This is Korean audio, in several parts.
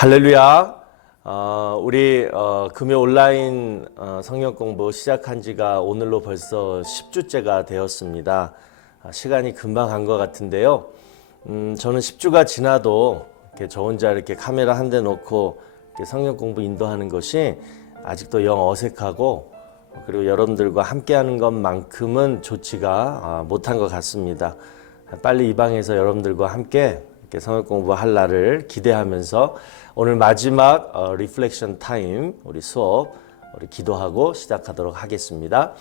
할렐루야. 우리 금요 온라인 성경 공부 시작한 지가 오늘로 벌써 10주째가 되었습니다. 시간이 금방 간 것 같은데요. 저는 10주가 지나도 이렇게 저 혼자 이렇게 카메라 한 대 놓고 이렇게 성경 공부 인도하는 것이 아직도 영 어색하고, 그리고 여러분들과 함께하는 것만큼은 좋지가 못한 것 같습니다. 빨리 이 방에서 여러분들과 함께 이렇게 성경 공부할 날을 기대하면서 오늘 마지막 리플렉션 타임, 우리 수업 우리 기도하고 시작하도록 하겠습니다.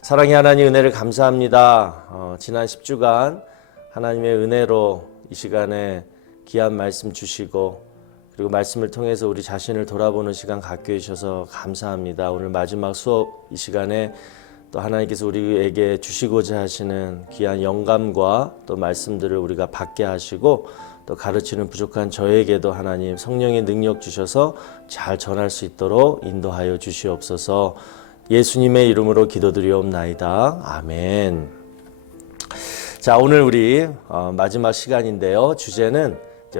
사랑의 하나님, 은혜를 감사합니다. 지난 10주간 하나님의 은혜로 이 시간에 귀한 말씀 주시고, 그리고 말씀을 통해서 우리 자신을 돌아보는 시간 갖게 해주셔서 감사합니다. 오늘 마지막 수업 이 시간에 또 하나님께서 우리에게 주시고자 하시는 귀한 영감과 또 말씀들을 우리가 받게 하시고, 또 가르치는 부족한 저에게도 하나님 성령의 능력 주셔서 잘 전할 수 있도록 인도하여 주시옵소서. 예수님의 이름으로 기도드리옵나이다. 아멘. 자, 오늘 우리 마지막 시간인데요. 주제는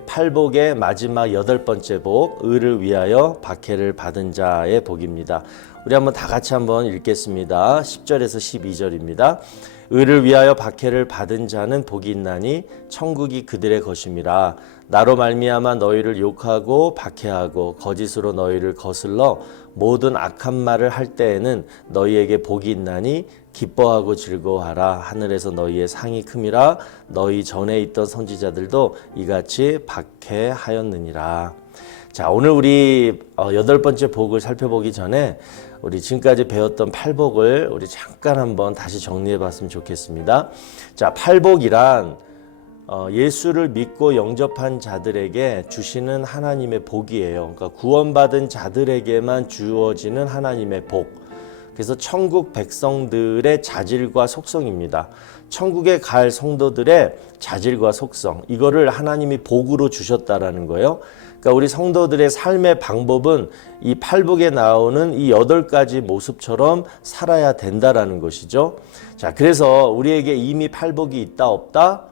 팔복의 마지막 8번째 복, 의를 위하여 박해를 받은 자의 복입니다. 우리 한번 다 같이 한번 읽겠습니다. 10절에서 12절입니다. 의를 위하여 박해를 받은 자는 복이 있나니 천국이 그들의 것임이라. 나로 말미암아 너희를 욕하고 박해하고 거짓으로 너희를 거슬러 모든 악한 말을 할 때에는 너희에게 복이 있나니 기뻐하고 즐거워하라. 하늘에서 너희의 상이 큼이라. 너희 전에 있던 선지자들도 이같이 박해하였느니라. 자, 오늘 우리 8번째 복을 살펴보기 전에 우리 지금까지 배웠던 팔복을 우리 잠깐 한번 다시 정리해 봤으면 좋겠습니다. 자, 팔복이란 예수를 믿고 영접한 자들에게 주시는 하나님의 복이에요. 그러니까 구원받은 자들에게만 주어지는 하나님의 복. 그래서 천국 백성들의 자질과 속성입니다. 천국에 갈 성도들의 자질과 속성, 이거를 하나님이 복으로 주셨다라는 거예요. 그러니까 우리 성도들의 삶의 방법은 이 팔복에 나오는 이 8가지 모습처럼 살아야 된다라는 것이죠. 자, 그래서 우리에게 이미 팔복이 있다 없다?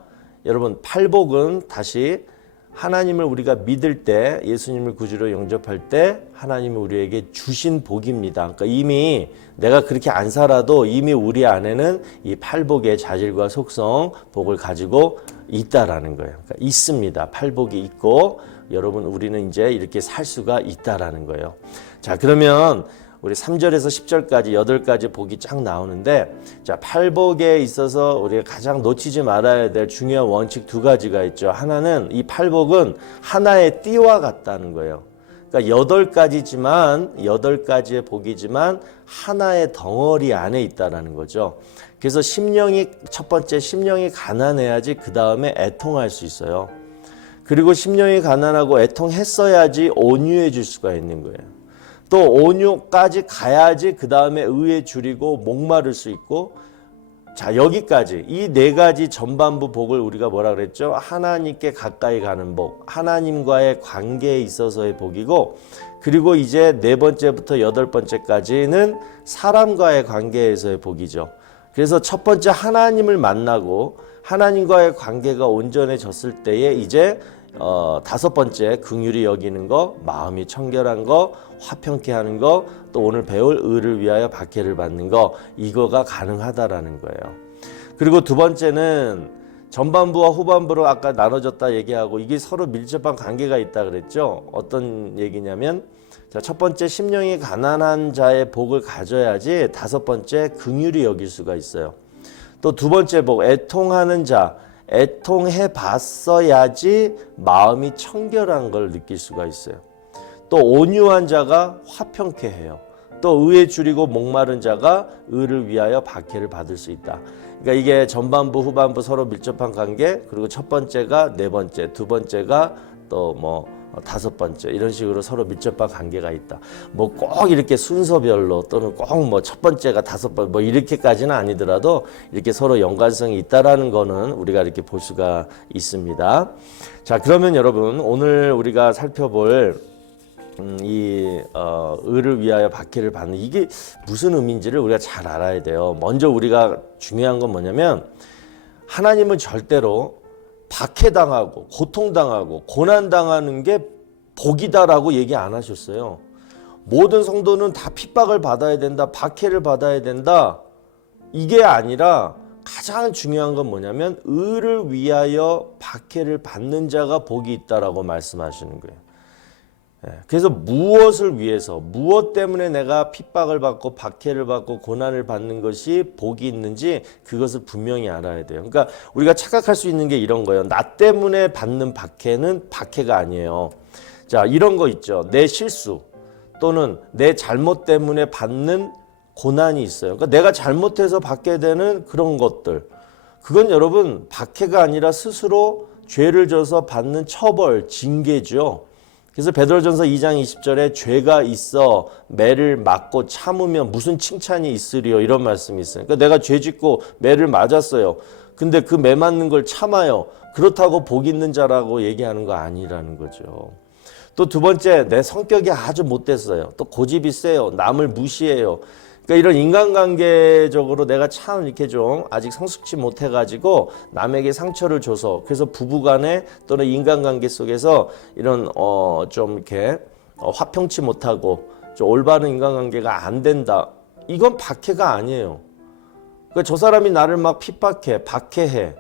여러분, 팔복은 다시 하나님을 우리가 믿을 때, 예수님을 구주로 영접할 때 하나님이 우리에게 주신 복입니다. 그러니까 이미 내가 그렇게 안 살아도 이미 우리 안에는 이 팔복의 자질과 속성, 복을 가지고 있다라는 거예요. 그러니까 있습니다. 팔복이 있고, 여러분, 우리는 이제 이렇게 살 수가 있다라는 거예요. 자, 그러면 우리 3절에서 10절까지 8가지 복이 쫙 나오는데, 자, 팔복에 있어서 우리가 가장 놓치지 말아야 될 중요한 원칙 2가지가 있죠. 하나는, 이 팔복은 하나의 띠와 같다는 거예요. 그러니까 8가지의 복이지만 하나의 덩어리 안에 있다라는 거죠. 그래서 첫 번째 심령이 가난해야지 그 다음에 애통할 수 있어요. 그리고 심령이 가난하고 애통했어야지 온유해질 수가 있는 거예요. 또 온유까지 가야지 그 다음에 의에 줄이고 목마를 수 있고, 자, 여기까지 이 4가지 전반부 복을 우리가 뭐라 그랬죠? 하나님께 가까이 가는 복, 하나님과의 관계에 있어서의 복이고, 그리고 이제 4번째부터 8번째까지는 사람과의 관계에서의 복이죠. 그래서 첫 번째 하나님을 만나고 하나님과의 관계가 온전해졌을 때에 이제 5번째 긍휼히 여기는 거, 마음이 청결한 거, 화평케 하는 거, 또 오늘 배울 의를 위하여 박해를 받는 거, 이거가 가능하다라는 거예요. 그리고 2번째는 전반부와 후반부로 아까 나눠졌다 얘기하고 이게 서로 밀접한 관계가 있다 그랬죠. 어떤 얘기냐면, 자, 첫 번째 심령이 가난한 자의 복을 가져야지 5번째 긍휼히 여길 수가 있어요. 또 2번째 복, 애통하는 자, 애통해 봤어야지 마음이 청결한 걸 느낄 수가 있어요. 또 온유한 자가 화평케 해요. 또 의에 줄이고 목마른 자가 의를 위하여 박해를 받을 수 있다. 그러니까 이게 전반부 후반부 서로 밀접한 관계, 그리고 첫 번째가 4번째, 2번째가 또 5번째, 이런 식으로 서로 밀접한 관계가 있다. 뭐 꼭 이렇게 순서별로 또는 꼭 첫 번째가 5번 이렇게까지는 아니더라도 이렇게 서로 연관성이 있다라는 거는 우리가 이렇게 볼 수가 있습니다. 자, 그러면 여러분, 오늘 우리가 살펴볼 의를 위하여 박해를 받는 이게 무슨 의미인지를 우리가 잘 알아야 돼요. 먼저 우리가 중요한 건 뭐냐면, 하나님은 절대로 박해당하고 고통당하고 고난당하는 게 복이다라고 얘기 안 하셨어요. 모든 성도는 다 핍박을 받아야 된다, 박해를 받아야 된다, 이게 아니라 가장 중요한 건 뭐냐면 의를 위하여 박해를 받는 자가 복이 있다라고 말씀하시는 거예요. 그래서 무엇을 위해서, 무엇 때문에 내가 핍박을 받고 박해를 받고 고난을 받는 것이 복이 있는지 그것을 분명히 알아야 돼요. 그러니까 우리가 착각할 수 있는 게 이런 거예요. 나 때문에 받는 박해는 박해가 아니에요. 자, 이런 거 있죠. 내 실수 또는 내 잘못 때문에 받는 고난이 있어요. 그러니까 내가 잘못해서 받게 되는 그런 것들, 그건 여러분 박해가 아니라 스스로 죄를 져서 받는 처벌, 징계죠. 그래서 베드로전서 2장 20절에 죄가 있어 매를 맞고 참으면 무슨 칭찬이 있으리요, 이런 말씀이 있어요. 그러니까 내가 죄 짓고 매를 맞았어요. 근데 그 매 맞는 걸 참아요. 그렇다고 복 있는 자라고 얘기하는 거 아니라는 거죠. 또 두 번째, 내 성격이 아주 못됐어요. 또 고집이 세요. 남을 무시해요. 그러니까 이런 인간관계적으로 내가 참 이렇게 좀 아직 성숙치 못해가지고 남에게 상처를 줘서, 그래서 부부간에 또는 인간관계 속에서 이런 좀 이렇게 화평치 못하고 좀 올바른 인간관계가 안 된다. 이건 박해가 아니에요. 그러니까 저 사람이 나를 막 핍박해, 박해해,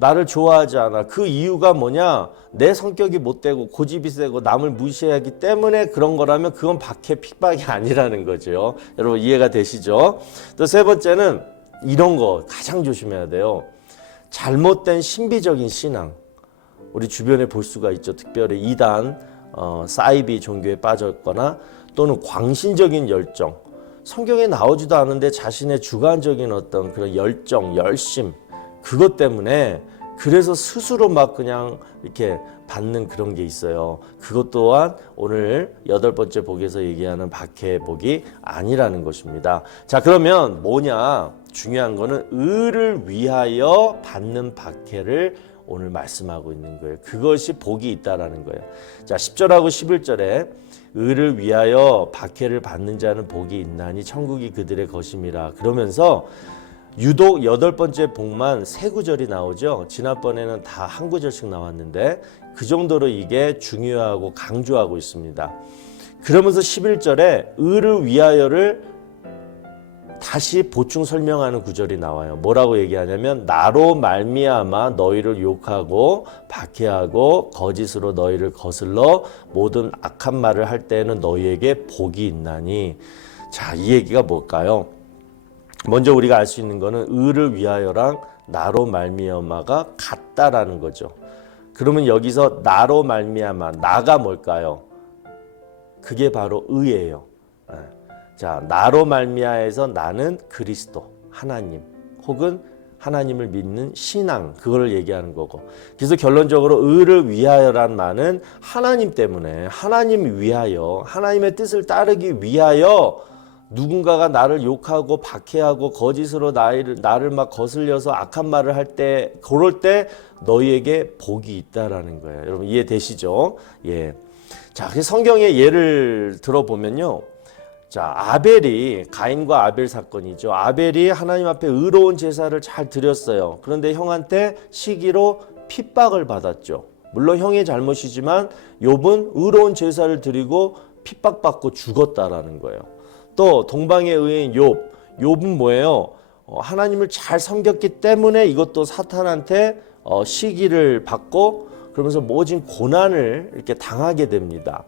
나를 좋아하지 않아. 그 이유가 뭐냐? 내 성격이 못되고 고집이 세고 남을 무시하기 때문에 그런 거라면 그건 박해, 핍박이 아니라는 거죠. 여러분 이해가 되시죠? 또 세 번째는 이런 거 가장 조심해야 돼요. 잘못된 신비적인 신앙. 우리 주변에 볼 수가 있죠. 특별히 이단, 사이비 종교에 빠졌거나 또는 광신적인 열정. 성경에 나오지도 않은데 자신의 주관적인 어떤 그런 열정, 열심, 그것 때문에 그래서 스스로 막 그냥 이렇게 받는 그런 게 있어요. 그것 또한 오늘 8번째 복에서 얘기하는 박해의 복이 아니라는 것입니다. 자, 그러면 뭐냐? 중요한 거는 의를 위하여 받는 박해를 오늘 말씀하고 있는 거예요. 그것이 복이 있다라는 거예요. 자, 10절하고 11절에 의를 위하여 박해를 받는 자는 복이 있나니 천국이 그들의 것임이라. 그러면서 유독 8번째 복만 3구절이 나오죠. 지난번에는 다 한 구절씩 나왔는데 그 정도로 이게 중요하고 강조하고 있습니다. 그러면서 11절에 의를 위하여를 다시 보충 설명하는 구절이 나와요. 뭐라고 얘기하냐면 나로 말미암아 너희를 욕하고 박해하고 거짓으로 너희를 거슬러 모든 악한 말을 할 때에는 너희에게 복이 있나니. 자, 이 얘기가 뭘까요? 먼저 우리가 알 수 있는 거는 의를 위하여랑 나로 말미암아가 같다라는 거죠. 그러면 여기서 나로 말미암아, 나가 뭘까요? 그게 바로 의예요. 자, 나로 말미암아에서 나는 그리스도, 하나님, 혹은 하나님을 믿는 신앙, 그걸 얘기하는 거고. 그래서 결론적으로 의를 위하여란 말은 하나님 때문에, 하나님 위하여, 하나님의 뜻을 따르기 위하여 누군가가 나를 욕하고 박해하고 거짓으로 나를 막 거슬려서 악한 말을 할 때, 그럴 때 너희에게 복이 있다라는 거예요. 여러분 이해되시죠? 예. 자, 성경의 예를 들어보면요. 자, 아벨이, 가인과 아벨 사건이죠. 아벨이 하나님 앞에 의로운 제사를 잘 드렸어요. 그런데 형한테 시기로 핍박을 받았죠. 물론 형의 잘못이지만 욥은 의로운 제사를 드리고 핍박받고 죽었다라는 거예요. 또 동방의 의인 욥은 뭐예요? 하나님을 잘 섬겼기 때문에 이것도 사탄한테 시기를 받고 그러면서 모진 고난을 이렇게 당하게 됩니다.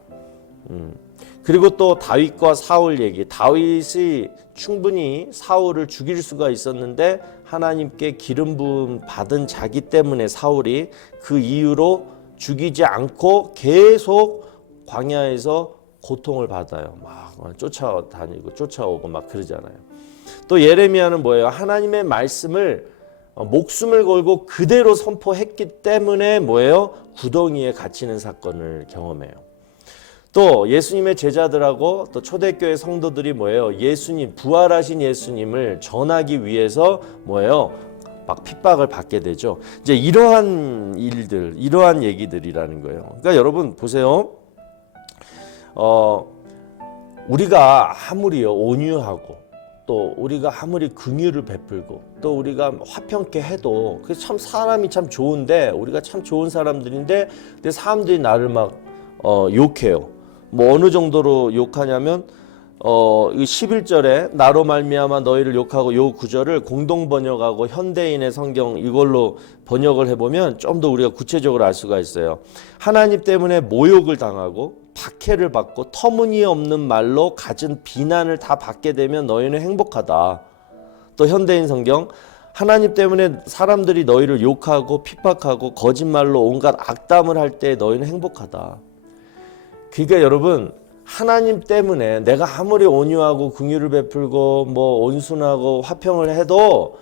그리고 또 다윗과 사울 얘기. 다윗이 충분히 사울을 죽일 수가 있었는데 하나님께 기름 부음 받은 자기 때문에 사울이 그 이유로 죽이지 않고 계속 광야에서 고통을 받아요. 막 쫓아다니고 쫓아오고 막 그러잖아요. 또 예레미야는 뭐예요? 하나님의 말씀을 목숨을 걸고 그대로 선포했기 때문에 뭐예요? 구덩이에 갇히는 사건을 경험해요. 또 예수님의 제자들하고 또 초대교회 성도들이 뭐예요? 예수님, 부활하신 예수님을 전하기 위해서 뭐예요? 막 핍박을 받게 되죠. 이제 이러한 일들, 이러한 얘기들이라는 거예요. 그러니까 여러분 보세요. 우리가 아무리요 온유하고 또 우리가 아무리 긍휼을 베풀고 또 우리가 화평케 해도 그 참 사람이 참 좋은데 우리가 참 좋은 사람들인데 근데 사람들이 나를 막 욕해요. 뭐 어느 정도로 욕하냐면 이 11절에 나로 말미암아 너희를 욕하고 요 구절을 공동 번역하고 현대인의 성경 이걸로 번역을 해보면 좀 더 우리가 구체적으로 알 수가 있어요. 하나님 때문에 모욕을 당하고 박해를 받고 터무니없는 말로 갖은 비난을 다 받게 되면 너희는 행복하다. 또 현대인 성경 하나님 때문에 사람들이 너희를 욕하고 핍박하고 거짓말로 온갖 악담을 할 때 너희는 행복하다. 그러니까 여러분 하나님 때문에 내가 아무리 온유하고 긍휼을 베풀고 뭐 온순하고 화평을 해도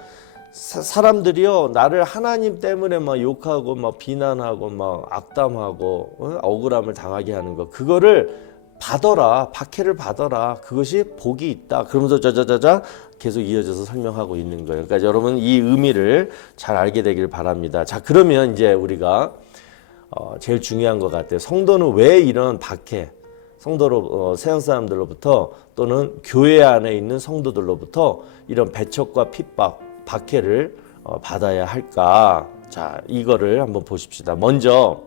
사람들이요 나를 하나님 때문에 막 욕하고 막 비난하고 막 악담하고 억울함을 당하게 하는 거 그거를 받아라. 박해를 받아라. 그것이 복이 있다. 그러면서 자자자자 계속 이어져서 설명하고 있는 거예요. 그러니까 여러분 이 의미를 잘 알게 되길 바랍니다. 자 그러면 이제 우리가 제일 중요한 것 같아요. 성도는 왜 이런 박해 성도로 세상 사람들로부터 또는 교회 안에 있는 성도들로부터 이런 배척과 핍박, 박해를 받아야 할까? 자, 이거를 한번 보십시다. 먼저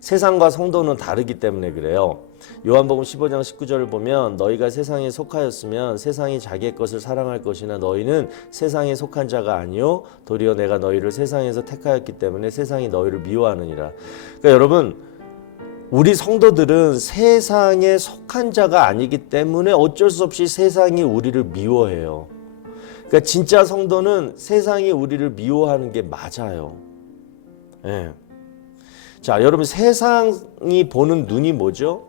세상과 성도는 다르기 때문에 그래요. 요한복음 15장 19절을 보면 너희가 세상에 속하였으면 세상이 자기의 것을 사랑할 것이나 너희는 세상에 속한 자가 아니요 도리어 내가 너희를 세상에서 택하였기 때문에 세상이 너희를 미워하느니라. 그러니까 여러분 우리 성도들은 세상에 속한 자가 아니기 때문에 어쩔 수 없이 세상이 우리를 미워해요. 그러니까 진짜 성도는 세상이 우리를 미워하는 게 맞아요. 예. 자, 여러분 세상이 보는 눈이 뭐죠?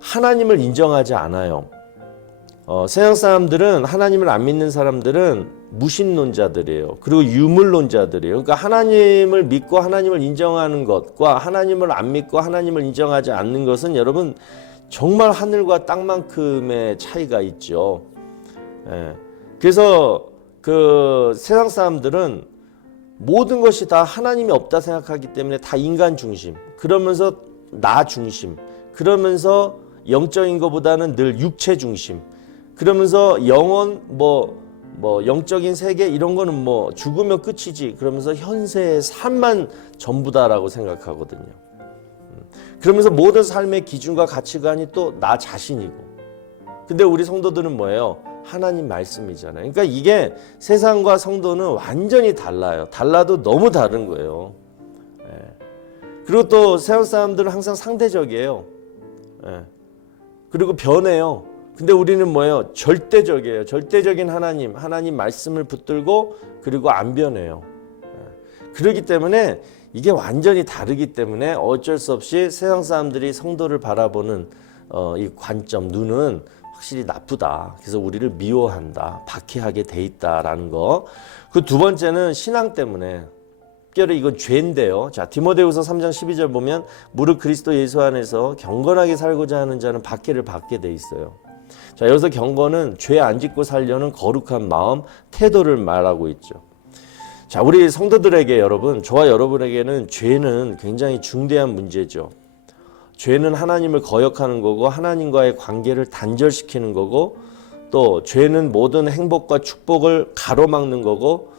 하나님을 인정하지 않아요. 세상 사람들은 하나님을 안 믿는 사람들은 무신론자들이에요. 그리고 유물론자들이에요. 그러니까 하나님을 믿고 하나님을 인정하는 것과 하나님을 안 믿고 하나님을 인정하지 않는 것은 여러분 정말 하늘과 땅만큼의 차이가 있죠. 예. 그래서 그 세상 사람들은 모든 것이 다 하나님이 없다 생각하기 때문에 다 인간 중심, 그러면서 나 중심, 그러면서 영적인 것보다는 늘 육체 중심, 그러면서 영혼 뭐 영적인 세계 이런 거는 뭐 죽으면 끝이지 그러면서 현세의 삶만 전부다라고 생각하거든요. 그러면서 모든 삶의 기준과 가치관이 또 나 자신이고. 근데 우리 성도들은 뭐예요? 하나님 말씀이잖아요. 그러니까 이게 세상과 성도는 완전히 달라요. 달라도 너무 다른 거예요. 그리고 또 세상 사람들은 항상 상대적이에요. 그리고 변해요. 근데 우리는 뭐예요? 절대적이에요. 절대적인 하나님 말씀을 붙들고 그리고 안 변해요. 그렇기 때문에 이게 완전히 다르기 때문에 어쩔 수 없이 세상 사람들이 성도를 바라보는 이 관점, 눈은 확실히 나쁘다. 그래서 우리를 미워한다. 박해하게 돼 있다라는 거. 그 두 번째는 신앙 때문에. 특별히 이건 죄인데요. 자, 디모데후서 3장 12절 보면 무릇 그리스도 예수 안에서 경건하게 살고자 하는 자는 박해를 받게 돼 있어요. 자, 여기서 경건은 죄 안 짓고 살려는 거룩한 마음, 태도를 말하고 있죠. 자, 우리 성도들에게 여러분, 저와 여러분에게는 죄는 굉장히 중대한 문제죠. 죄는 하나님을 거역하는 거고 하나님과의 관계를 단절시키는 거고 또 죄는 모든 행복과 축복을 가로막는 거고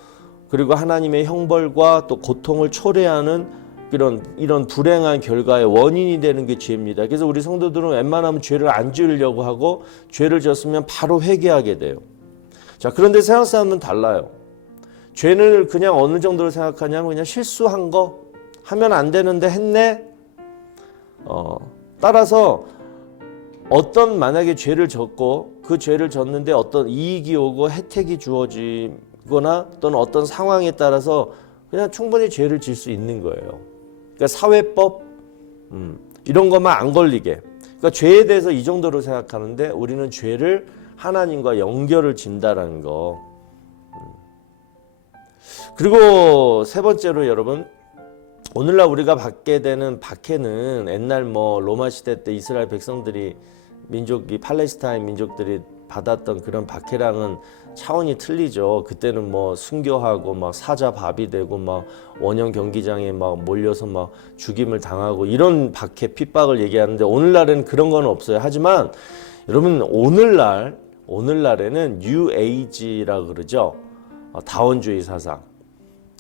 그리고 하나님의 형벌과 또 고통을 초래하는 이런 불행한 결과의 원인이 되는 게 죄입니다. 그래서 우리 성도들은 웬만하면 죄를 안 지으려고 하고 죄를 졌으면 바로 회개하게 돼요. 자, 그런데 세상 사람은 달라요. 죄는 그냥 어느 정도로 생각하냐면 그냥 실수한 거 하면 안 되는데 했네. 따라서 어떤 만약에 죄를 졌고 그 죄를 졌는데 어떤 이익이 오고 혜택이 주어지거나 또는 어떤 상황에 따라서 그냥 충분히 죄를 질 수 있는 거예요. 그러니까 사회법 이런 것만 안 걸리게. 그러니까 죄에 대해서 이 정도로 생각하는데 우리는 죄를 하나님과 연결을 진다라는 거. 그리고 세 번째로 여러분, 오늘날 우리가 받게 되는 박해는 옛날 로마 시대 때 이스라엘 백성들이 민족이 팔레스타인 민족들이 받았던 그런 박해랑은 차원이 틀리죠. 그때는 순교하고 사자 밥이 되고 원형 경기장에 몰려서 죽임을 당하고 이런 박해 핍박을 얘기하는데 오늘날에는 그런 건 없어요. 하지만 여러분 오늘날에는 뉴 에이지라 그러죠. 다원주의 사상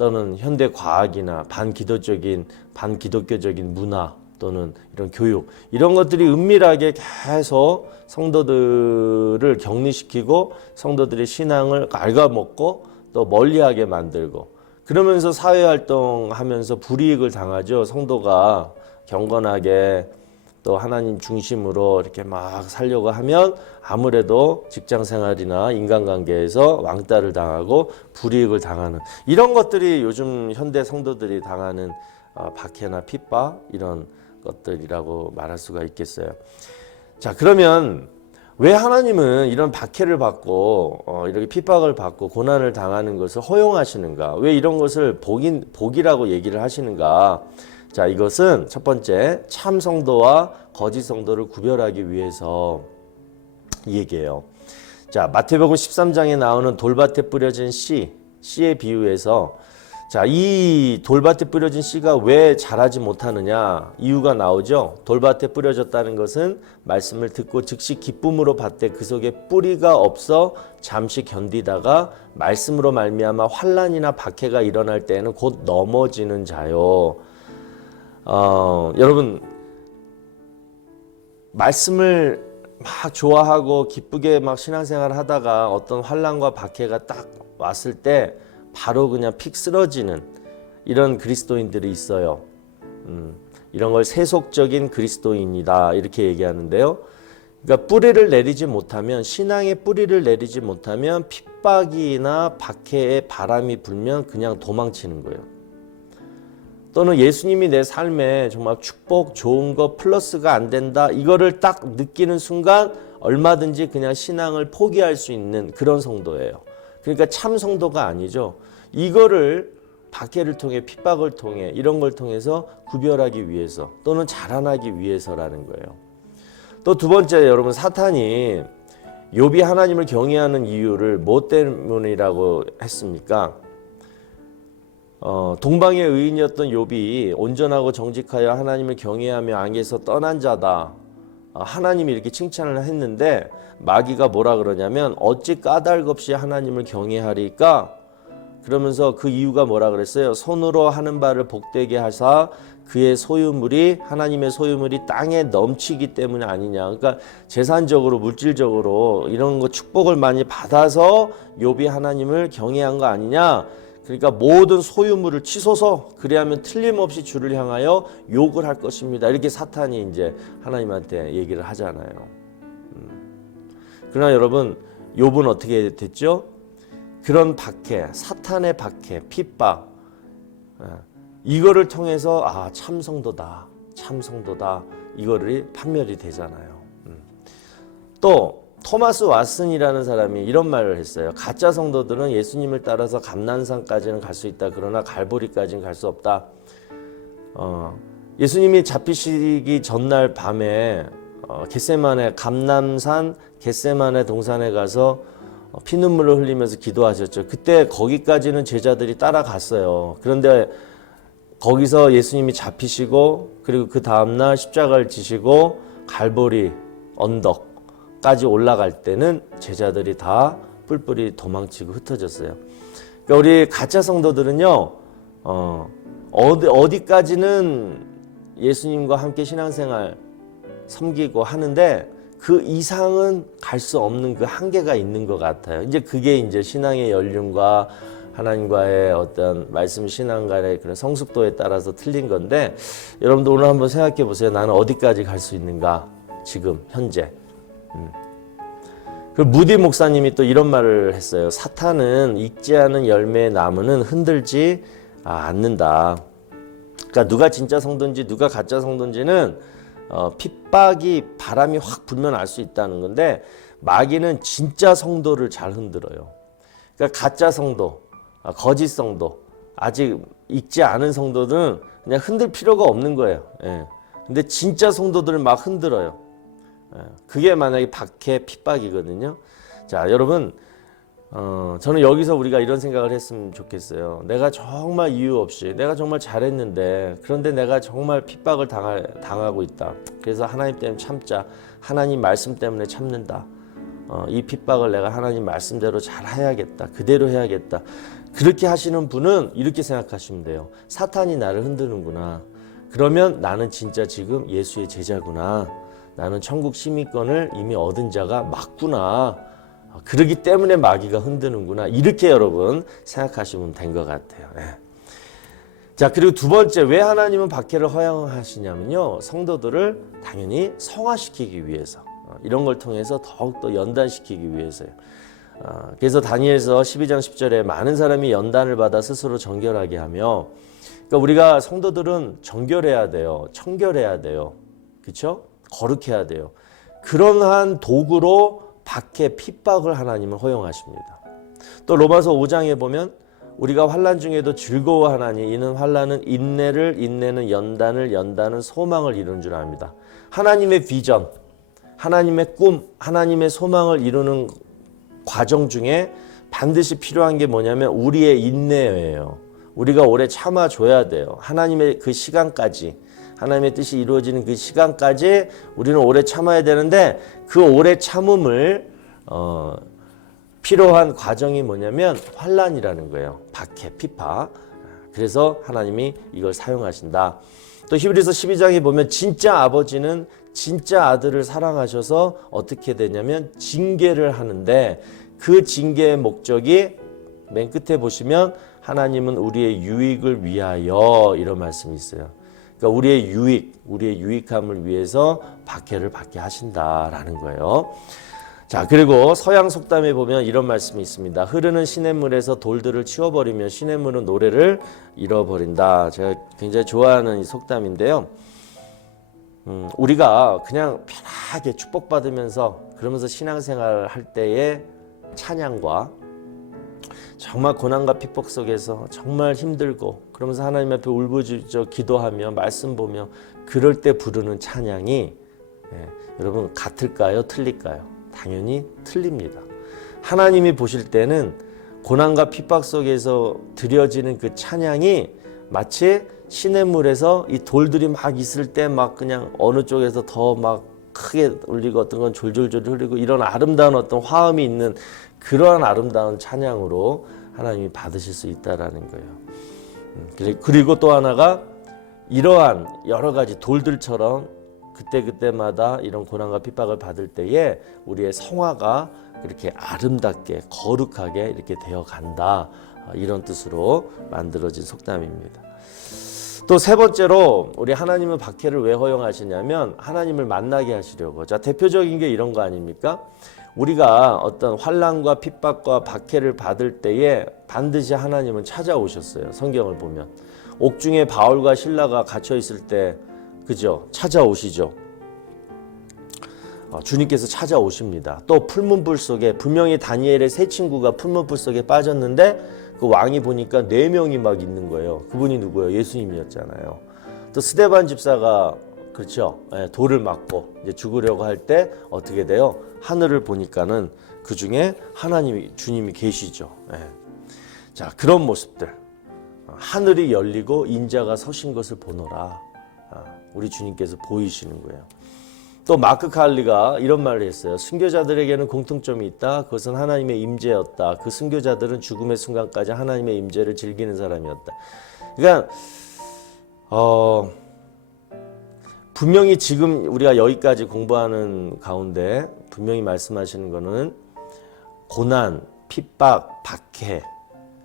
또는 현대 과학이나 반기독교적인 문화 또는 이런 교육, 이런 것들이 은밀하게 계속 성도들을 격리시키고 성도들의 신앙을 갉아먹고 또 멀리하게 만들고, 그러면서 사회활동하면서 불이익을 당하죠. 성도가 경건하게 또 하나님 중심으로 이렇게 막 살려고 하면 아무래도 직장생활이나 인간관계에서 왕따를 당하고 불이익을 당하는, 이런 것들이 요즘 현대 성도들이 당하는 박해나 핍박, 이런 것들이라고 말할 수가 있겠어요. 자, 그러면 왜 하나님은 이런 박해를 받고 이렇게 핍박을 받고 고난을 당하는 것을 허용하시는가? 왜 이런 것을 복이라고 얘기를 하시는가? 자, 이것은 첫 번째, 참 성도와 거짓 성도를 구별하기 위해서 이 얘기예요. 자, 마태복음 13장에 나오는 돌밭에 뿌려진 씨의 비유에서, 자, 이 돌밭에 뿌려진 씨가 왜 자라지 못하느냐 이유가 나오죠. 돌밭에 뿌려졌다는 것은 말씀을 듣고 즉시 기쁨으로 받되 그 속에 뿌리가 없어 잠시 견디다가 말씀으로 말미암아 환난이나 박해가 일어날 때에는 곧 넘어지는 자요. 여러분, 말씀을 막 좋아하고 기쁘게 막 신앙생활 하다가 어떤 환난과 박해가 딱 왔을 때 바로 그냥 픽 쓰러지는 이런 그리스도인들이 있어요. 이런 걸 세속적인 그리스도인이다 이렇게 얘기하는데요. 그러니까 뿌리를 내리지 못하면, 신앙의 뿌리를 내리지 못하면 핍박이나 박해의 바람이 불면 그냥 도망치는 거예요. 또는 예수님이 내 삶에 정말 축복, 좋은 거 플러스가 안 된다, 이거를 딱 느끼는 순간 얼마든지 그냥 신앙을 포기할 수 있는 그런 성도예요. 그러니까 참 성도가 아니죠. 이거를 박해를 통해, 핍박을 통해, 이런 걸 통해서 구별하기 위해서 또는 자라나기 위해서라는 거예요. 또 두 번째, 여러분, 사탄이 욥이 하나님을 경외하는 이유를 뭐 때문이라고 했습니까? 동방의 의인이었던 욥이 온전하고 정직하여 하나님을 경외하며 악에서 떠난 자다, 하나님이 이렇게 칭찬을 했는데 마귀가 뭐라 그러냐면 어찌 까닭없이 하나님을 경외하리까? 그러면서 그 이유가 뭐라 그랬어요? 손으로 하는 바를 복되게 하사 그의 소유물이, 하나님의 소유물이 땅에 넘치기 때문에 아니냐. 그러니까 재산적으로, 물질적으로 이런 거 축복을 많이 받아서 욥이 하나님을 경외한 거 아니냐. 그러니까 모든 소유물을 치소서, 그래야면 틀림없이 주를 향하여 욕을 할 것입니다. 이렇게 사탄이 이제 하나님한테 얘기를 하잖아요. 그러나 여러분, 욥은 어떻게 됐죠? 그런 박해, 사탄의 박해, 핍박, 이거를 통해서 참 성도다, 참 성도다, 이거를 판별이 되잖아요. 또 토마스 왓슨이라는 사람이 이런 말을 했어요. 가짜 성도들은 예수님을 따라서 감난산까지는 갈 수 있다. 그러나 갈보리까지는 갈 수 없다. 예수님이 잡히시기 전날 밤에 겟세마네, 감남산 겟세마네 동산에 가서 피눈물을 흘리면서 기도하셨죠. 그때 거기까지는 제자들이 따라갔어요. 그런데 거기서 예수님이 잡히시고, 그리고 그 다음날 십자가를 지시고 갈보리 언덕까지 올라갈 때는 제자들이 다 뿔뿔이 도망치고 흩어졌어요. 그러니까 우리 가짜 성도들은요, 어디까지는 예수님과 함께 신앙생활 섬기고 하는데 그 이상은 갈 수 없는 그 한계가 있는 것 같아요. 이제 그게 이제 신앙의 연륜과 하나님과의 어떤 말씀 신앙 간의 그런 성숙도에 따라서 틀린 건데, 여러분도 오늘 한번 생각해 보세요. 나는 어디까지 갈 수 있는가? 지금 현재. 그 무디 목사님이 또 이런 말을 했어요. 사탄은 익지 않은 열매의 나무는 흔들지 않는다. 그러니까 누가 진짜 성도인지 누가 가짜 성도인지는 핍박이, 바람이 확 불면 알 수 있다는 건데, 마귀는 진짜 성도를 잘 흔들어요. 그러니까 가짜 성도, 거짓 성도, 아직 익지 않은 성도들은 그냥 흔들 필요가 없는 거예요. 예. 근데 진짜 성도들을 막 흔들어요. 예. 그게 만약에 박해, 핍박이거든요. 자, 여러분, 저는 여기서 우리가 이런 생각을 했으면 좋겠어요. 내가 정말 이유 없이, 내가 정말 잘했는데, 그런데 내가 정말 핍박을 당하고 있다. 그래서 하나님 때문에 참자. 하나님 말씀 때문에 참는다. 이 핍박을 내가 하나님 말씀대로 잘 해야겠다. 그대로 해야겠다. 그렇게 하시는 분은 이렇게 생각하시면 돼요. 사탄이 나를 흔드는구나. 그러면 나는 진짜 지금 예수의 제자구나. 나는 천국 시민권을 이미 얻은 자가 맞구나. 그러기 때문에 마귀가 흔드는구나. 이렇게 여러분 생각하시면 된 것 같아요. 예. 자, 그리고 두 번째, 왜 하나님은 박해를 허용하시냐면요, 성도들을 당연히 성화시키기 위해서, 이런 걸 통해서 더욱더 연단시키기 위해서요. 그래서 다니엘서 12장 10절에 많은 사람이 연단을 받아 스스로 정결하게 하며, 그러니까 우리가 성도들은 정결해야 돼요. 청결해야 돼요. 그렇죠? 거룩해야 돼요. 그러한 도구로 박해, 핍박을 하나님은 허용하십니다. 또 로마서 5장에 보면 우리가 환난 중에도 즐거워하나니 이는 환난은 인내를, 인내는 연단을, 연단은 소망을 이루는 줄 압니다. 하나님의 비전, 하나님의 꿈, 하나님의 소망을 이루는 과정 중에 반드시 필요한 게 뭐냐면 우리의 인내예요. 우리가 오래 참아줘야 돼요. 하나님의 그 시간까지, 하나님의 뜻이 이루어지는 그 시간까지 우리는 오래 참아야 되는데, 그 오래 참음을 필요한 과정이 뭐냐면 환난이라는 거예요. 박해, 핍박. 그래서 하나님이 이걸 사용하신다. 또 히브리서 12장에 보면 진짜 아버지는 진짜 아들을 사랑하셔서 어떻게 되냐면 징계를 하는데, 그 징계의 목적이 맨 끝에 보시면 하나님은 우리의 유익을 위하여, 이런 말씀이 있어요. 그러니까 우리의 유익, 우리의 유익함을 위해서 박해를 받게 하신다라는 거예요. 자, 그리고 서양 속담에 보면 이런 말씀이 있습니다. 흐르는 시냇물에서 돌들을 치워버리면 시냇물은 노래를 잃어버린다. 제가 굉장히 좋아하는 이 속담인데요. 우리가 그냥 편하게 축복받으면서 그러면서 신앙생활을 할 때의 찬양과 정말 고난과 핍박 속에서 정말 힘들고 그러면서 하나님 앞에 울부짖어 기도하며 말씀 보며 그럴 때 부르는 찬양이, 여러분 같을까요? 틀릴까요? 당연히 틀립니다. 하나님이 보실 때는 고난과 핍박 속에서 드려지는 그 찬양이 마치 시냇물에서 이 돌들이 막 있을 때 막 그냥 어느 쪽에서 더 막 크게 울리고 어떤 건 졸졸졸 흐르고 이런 아름다운 어떤 화음이 있는 그러한 아름다운 찬양으로 하나님이 받으실 수 있다라는 거예요. 그리고 또 하나가 이러한 여러 가지 돌들처럼 그때그때마다 이런 고난과 핍박을 받을 때에 우리의 성화가 그렇게 아름답게 거룩하게 이렇게 되어 간다, 이런 뜻으로 만들어진 속담입니다. 또 세 번째로 우리 하나님은 박해를 왜 허용하시냐면 하나님을 만나게 하시려고. 자, 대표적인 게 이런 거 아닙니까? 우리가 어떤 환난과 핍박과 박해를 받을 때에 반드시 하나님은 찾아오셨어요. 성경을 보면 옥중에 바울과 실라가 갇혀 있을 때, 그죠? 찾아오시죠. 주님께서 찾아오십니다. 또 풀문불 속에 분명히 다니엘의 세 친구가 풀문불 속에 빠졌는데 그 왕이 보니까 4명이 막 있는 거예요. 그분이 누구예요? 예수님이었잖아요. 또 스데반 집사가, 그렇죠? 돌을 맞고 이제 죽으려고 할 때 어떻게 돼요? 하늘을 보니까는 그 중에 하나님이, 주님이 계시죠. 자, 그런 모습들. 하늘이 열리고 인자가 서신 것을 보노라. 우리 주님께서 보이시는 거예요. 또 마크 칼리가 이런 말을 했어요. 순교자들에게는 공통점이 있다. 그것은 하나님의 임재였다. 그 순교자들은 죽음의 순간까지 하나님의 임재를 즐기는 사람이었다. 그러니까 분명히 지금 우리가 여기까지 공부하는 가운데 분명히 말씀하시는 거는 고난, 핍박, 박해.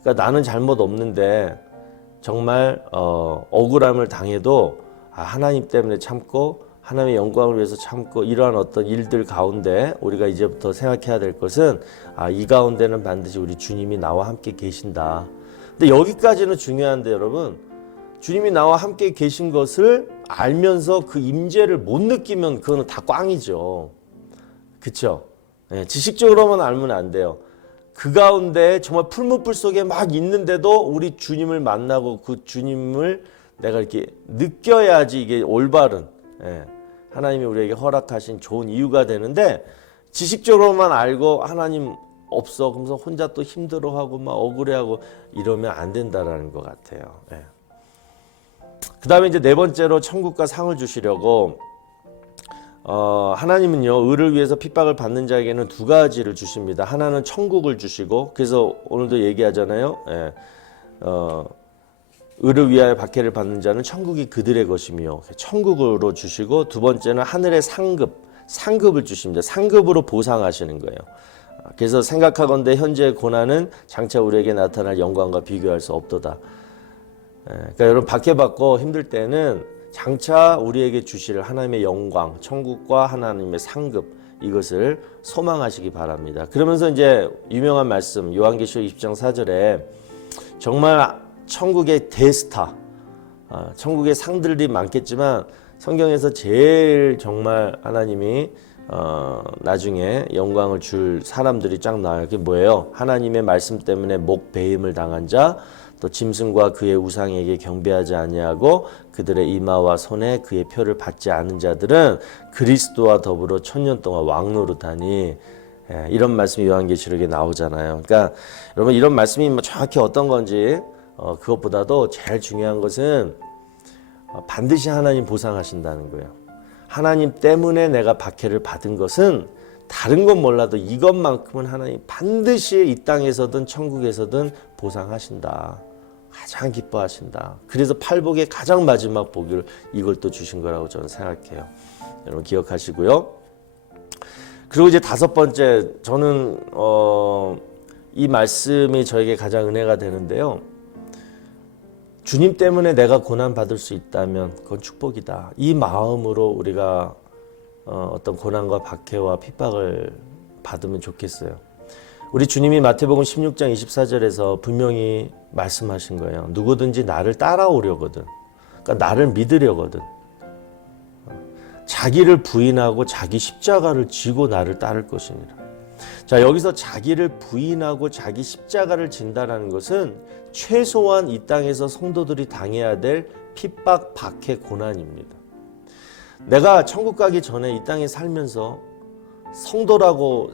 그러니까 나는 잘못 없는데 정말 억울함을 당해도 하나님 때문에 참고 하나님의 영광을 위해서 참고 이러한 어떤 일들 가운데 우리가 이제부터 생각해야 될 것은 이 가운데는 반드시 우리 주님이 나와 함께 계신다. 근데 여기까지는 중요한데 여러분, 주님이 나와 함께 계신 것을 알면서 그 임재를 못 느끼면 그거는 다 꽝이죠. 그렇죠? 지식적으로만 알면 안 돼요. 그 가운데 정말 풀무불 속에 막 있는데도 우리 주님을 만나고 그 주님을 내가 이렇게 느껴야지 이게 올바른, 하나님이 우리에게 허락하신 좋은 이유가 되는데, 지식적으로만 알고 하나님 없어 그러면서 혼자 또 힘들어하고 막 억울해하고 이러면 안 된다라는 것 같아요. 그 다음에 이제 네 번째로 천국과 상을 주시려고 하나님은요, 의를 위해서 핍박을 받는 자에게는 두 가지를 주십니다. 하나는 천국을 주시고, 그래서 오늘도 얘기하잖아요. 예, 의를 위하여 박해를 받는 자는 천국이 그들의 것이며, 천국으로 주시고, 두 번째는 하늘의 상급을 주십니다. 상급으로 보상하시는 거예요. 그래서 생각하건대 현재의 고난은 장차 우리에게 나타날 영광과 비교할 수 없도다. 그러니까 여러분, 박해받고 힘들 때는 장차 우리에게 주실 하나님의 영광, 천국과 하나님의 상급, 이것을 소망하시기 바랍니다. 그러면서 이제 유명한 말씀, 요한계시록 20장 4절에 정말 천국의 대스타, 천국의 상들이 많겠지만 성경에서 제일 정말 하나님이 나중에 영광을 줄 사람들이 쫙 나와요. 그게 뭐예요? 하나님의 말씀 때문에 목 베임을 당한 자, 또 짐승과 그의 우상에게 경배하지 아니하고 그들의 이마와 손에 그의 표를 받지 않은 자들은 그리스도와 더불어 천년 동안 왕노릇하니, 이런 말씀이 요한계시록에 나오잖아요. 그러니까 여러분, 이런 말씀이 정확히 어떤 건지 그것보다도 제일 중요한 것은 반드시 하나님 보상하신다는 거예요. 하나님 때문에 내가 박해를 받은 것은 다른 건 몰라도 이것만큼은 하나님 반드시 이 땅에서든 천국에서든 보상하신다. 가장 기뻐하신다. 그래서 팔복의 가장 마지막 복을 이걸 또 주신 거라고 저는 생각해요. 여러분 기억하시고요. 그리고 이제 다섯 번째, 저는 이 말씀이 저에게 가장 은혜가 되는데요. 주님 때문에 내가 고난 받을 수 있다면 그건 축복이다. 이 마음으로 우리가 어떤 고난과 박해와 핍박을 받으면 좋겠어요. 우리 주님이 마태복음 16장 24절에서 분명히 말씀하신 거예요. 누구든지 나를 따라오려거든, 그러니까 나를 믿으려거든, 자기를 부인하고 자기 십자가를 지고 나를 따를 것이니라. 자, 여기서 자기를 부인하고 자기 십자가를 진다라는 것은 최소한 이 땅에서 성도들이 당해야 될 핍박, 박해, 고난입니다. 내가 천국 가기 전에 이 땅에 살면서 성도라고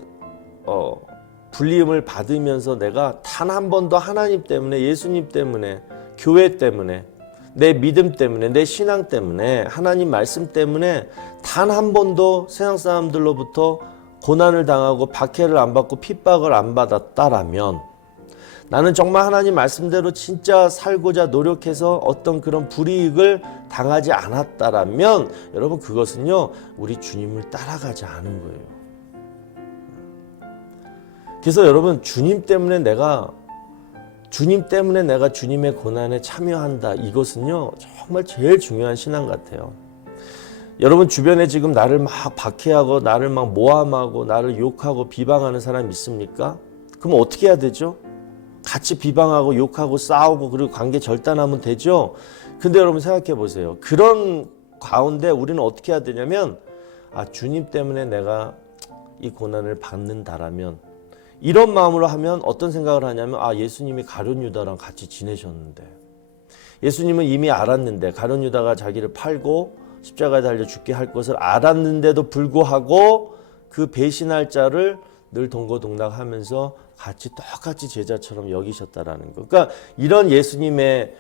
불림을 받으면서 내가 단 한 번도 하나님 때문에, 예수님 때문에, 교회 때문에, 내 믿음 때문에, 내 신앙 때문에, 하나님 말씀 때문에 단 한 번도 세상 사람들로부터 고난을 당하고 박해를 안 받고 핍박을 안 받았다라면, 나는 정말 하나님 말씀대로 진짜 살고자 노력해서 어떤 그런 불이익을 당하지 않았다라면, 여러분 그것은요, 우리 주님을 따라가지 않은 거예요. 그래서 여러분, 주님 때문에 내가 주님의 고난에 참여한다, 이것은요 정말 제일 중요한 신앙 같아요. 여러분 주변에 지금 나를 막 박해하고 나를 막 모함하고 나를 욕하고 비방하는 사람 있습니까? 그럼 어떻게 해야 되죠? 같이 비방하고 욕하고 싸우고 그리고 관계 절단하면 되죠. 근데 여러분 생각해 보세요. 그런 가운데 우리는 어떻게 해야 되냐면, 주님 때문에 내가 이 고난을 받는다라면, 이런 마음으로 하면 어떤 생각을 하냐면, 예수님이 가룟 유다랑 같이 지내셨는데, 예수님은 이미 알았는데, 가룟 유다가 자기를 팔고 십자가에 달려 죽게 할 것을 알았는데도 불구하고 그 배신할 자를 늘 동고동락하면서 같이 똑같이 제자처럼 여기셨다라는 거. 그러니까 이런 예수님의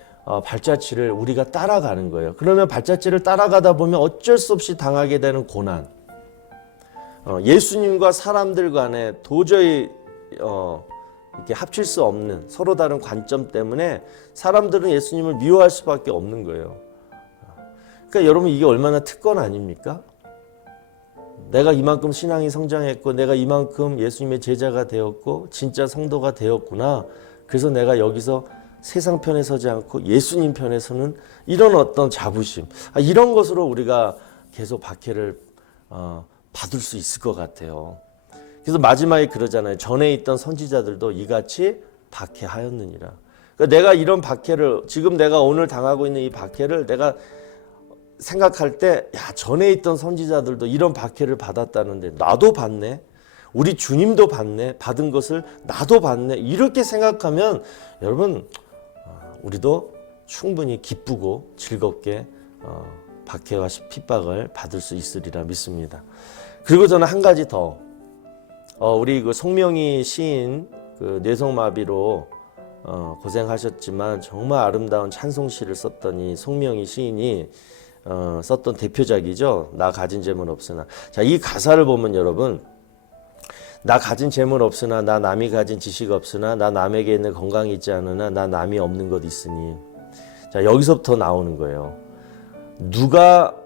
발자취를 우리가 따라가는 거예요. 그러면 발자취를 따라가다 보면 어쩔 수 없이 당하게 되는 고난, 예수님과 사람들 간에 도저히 이렇게 합칠 수 없는 서로 다른 관점 때문에 사람들은 예수님을 미워할 수밖에 없는 거예요. 그러니까 여러분, 이게 얼마나 특권 아닙니까? 내가 이만큼 신앙이 성장했고, 내가 이만큼 예수님의 제자가 되었고, 진짜 성도가 되었구나. 그래서 내가 여기서 세상 편에 서지 않고 예수님 편에 서는 이런 어떤 자부심, 이런 것으로 우리가 계속 박해를 받을 수 있을 것 같아요. 그래서 마지막에 그러잖아요. 전에 있던 선지자들도 이같이 박해하였느니라. 그러니까 내가 이런 박해를, 지금 내가 오늘 당하고 있는 이 박해를 내가 생각할 때, 전에 있던 선지자들도 이런 박해를 받았다는데 나도 받네, 우리 주님도 받네, 받은 것을 나도 받네, 이렇게 생각하면 여러분, 우리도 충분히 기쁘고 즐겁게 박해와 핍박을 받을 수 있으리라 믿습니다. 그리고 저는 한 가지 더, 우리 그 송명희 시인, 그 뇌성마비로 고생하셨지만 정말 아름다운 찬송시를 썼던 이 송명희 시인이 썼던 대표작이죠. 나 가진 재물 없으나. 자, 이 가사를 보면 여러분, 나 가진 재물 없으나 나 남이 가진 지식 없으나 나 남에게 있는 건강이 있지 않으나 나 남이 없는 것 있으니. 자, 여기서부터 나오는 거예요. 누가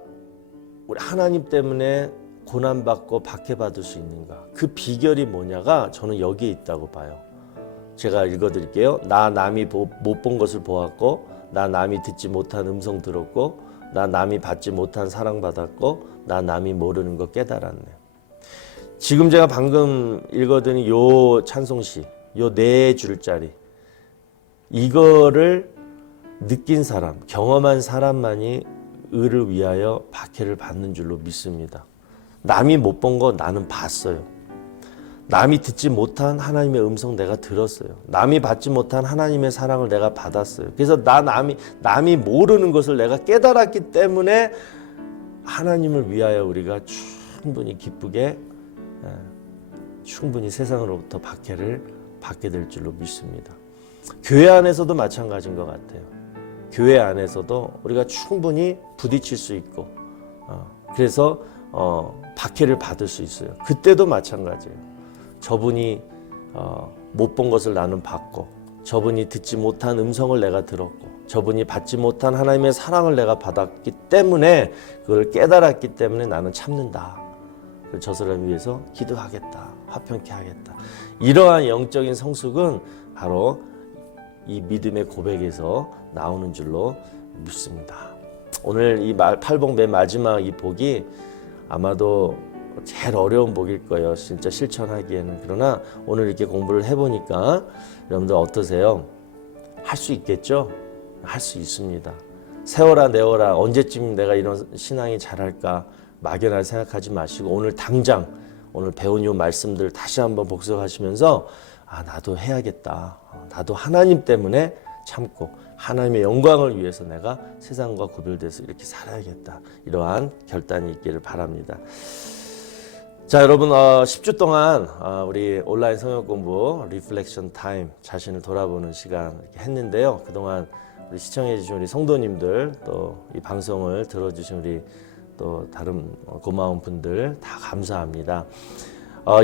우리 하나님 때문에 고난받고 박해받을 수 있는가? 그 비결이 뭐냐가 저는 여기에 있다고 봐요. 제가 읽어드릴게요. 나 남이 못 본 것을 보았고 나 남이 듣지 못한 음성 들었고 나 남이 받지 못한 사랑받았고 나 남이 모르는 거 깨달았네. 지금 제가 방금 읽어드린 요 찬송시, 요 4줄짜리 이거를 느낀 사람, 경험한 사람만이 의를 위하여 박해를 받는 줄로 믿습니다. 남이 못 본 거 나는 봤어요. 남이 듣지 못한 하나님의 음성 내가 들었어요. 남이 받지 못한 하나님의 사랑을 내가 받았어요. 그래서 남이 모르는 것을 내가 깨달았기 때문에 하나님을 위하여 우리가 충분히 기쁘게 충분히 세상으로부터 박해를 받게 될 줄로 믿습니다. 교회 안에서도 마찬가지인 것 같아요. 교회 안에서도 우리가 충분히 부딪힐 수 있고 그래서 박해를 받을 수 있어요. 그때도 마찬가지예요. 저분이 못 본 것을 나는 봤고 저분이 듣지 못한 음성을 내가 들었고 저분이 받지 못한 하나님의 사랑을 내가 받았기 때문에 그걸 깨달았기 때문에 나는 참는다. 저 사람을 위해서 기도하겠다. 화평케 하겠다. 이러한 영적인 성숙은 바로 이 믿음의 고백에서 나오는 줄로 믿습니다. 오늘 이 팔복 맨 마지막 이 복이 아마도 제일 어려운 복일 거예요. 진짜 실천하기에는. 그러나 오늘 이렇게 공부를 해보니까 여러분들 어떠세요? 할 수 있겠죠? 할 수 있습니다. 세워라 내워라 언제쯤 내가 이런 신앙이 잘할까 막연하게 생각하지 마시고 오늘 당장 오늘 배운 이 말씀들 다시 한번 복습하시면서 나도 해야겠다. 나도 하나님 때문에 참고 하나님의 영광을 위해서 내가 세상과 구별돼서 이렇게 살아야겠다. 이러한 결단이 있기를 바랍니다. 자, 여러분 10주 동안 우리 온라인 성역 공부 리플렉션 타임 자신을 돌아보는 시간 이렇게 했는데요. 그동안 우리 시청해 주신 우리 성도님들 또 이 방송을 들어주신 우리 또 다른 고마운 분들 다 감사합니다.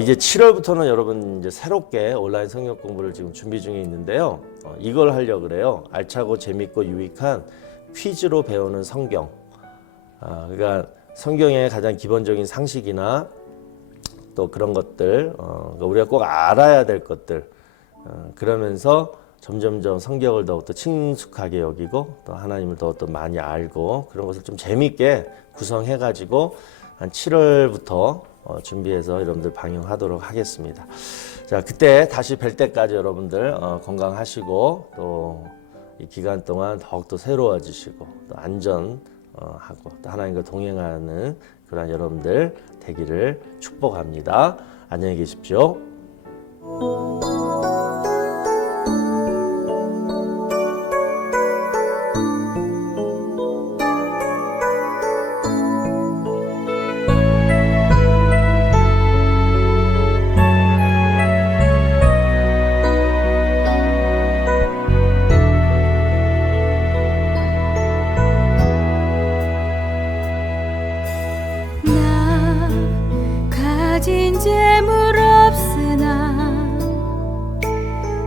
이제 7월부터는 여러분 이제 새롭게 온라인 성역 공부를 지금 준비 중에 있는데요. 이걸 하려고 그래요. 알차고 재밌고 유익한 퀴즈로 배우는 성경. 그러니까 성경의 가장 기본적인 상식이나 또 그런 것들, 우리가 꼭 알아야 될 것들, 그러면서 점점점 성경을 더욱더 친숙하게 여기고 또 하나님을 더욱더 많이 알고 그런 것을 좀 재미있게 구성해가지고 한 7월부터 준비해서 여러분들 방영하도록 하겠습니다. 자, 그때 다시 뵐 때까지 여러분들 건강하시고 또 이 기간 동안 더욱더 새로워지시고 또 안전하고 또 하나님과 동행하는 그런 여러분들 되기를 축복합니다. 안녕히 계십시오. 가진 재물 없으나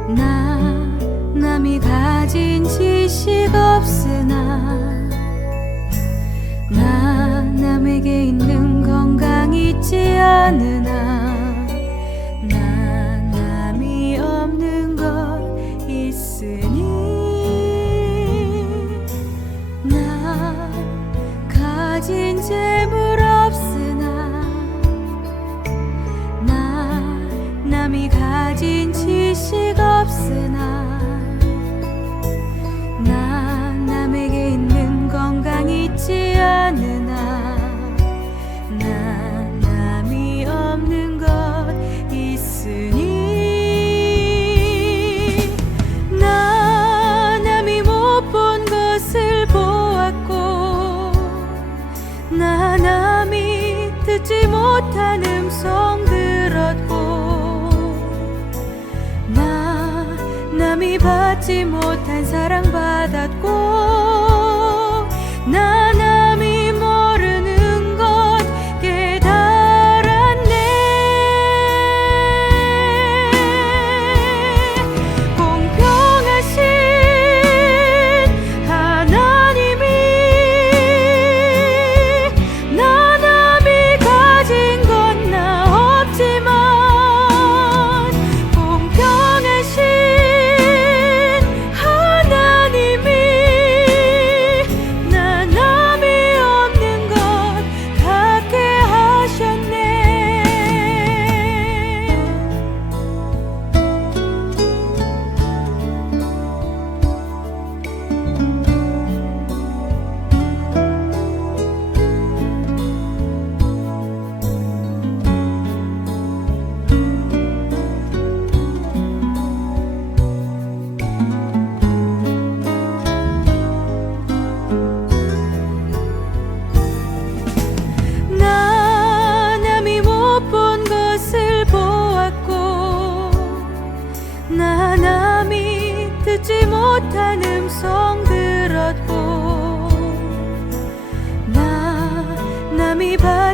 나 남이 가진 지식 없으나 나 남에게 있는 건강 있지 않으나 나 남이 없는 것 있으니 나 가진 재물 없으나 남이 가진 지식 없으나 나 남에게 있는 건강 있지 않으나 나 남이 없는 것 있으니 나 남이 못 본 것을 보았고 나 남이 듣지 못한 음성 들었고 남이 받지 못한 사랑 받았고 나 남이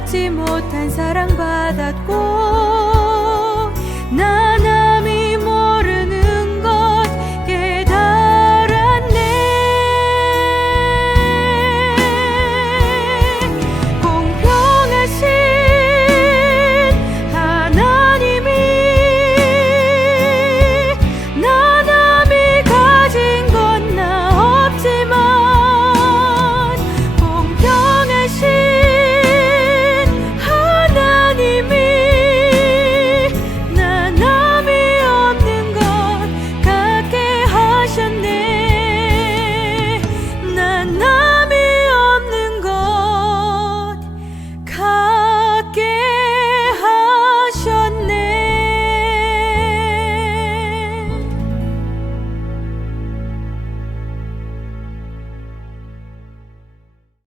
받지 못한 사랑받았고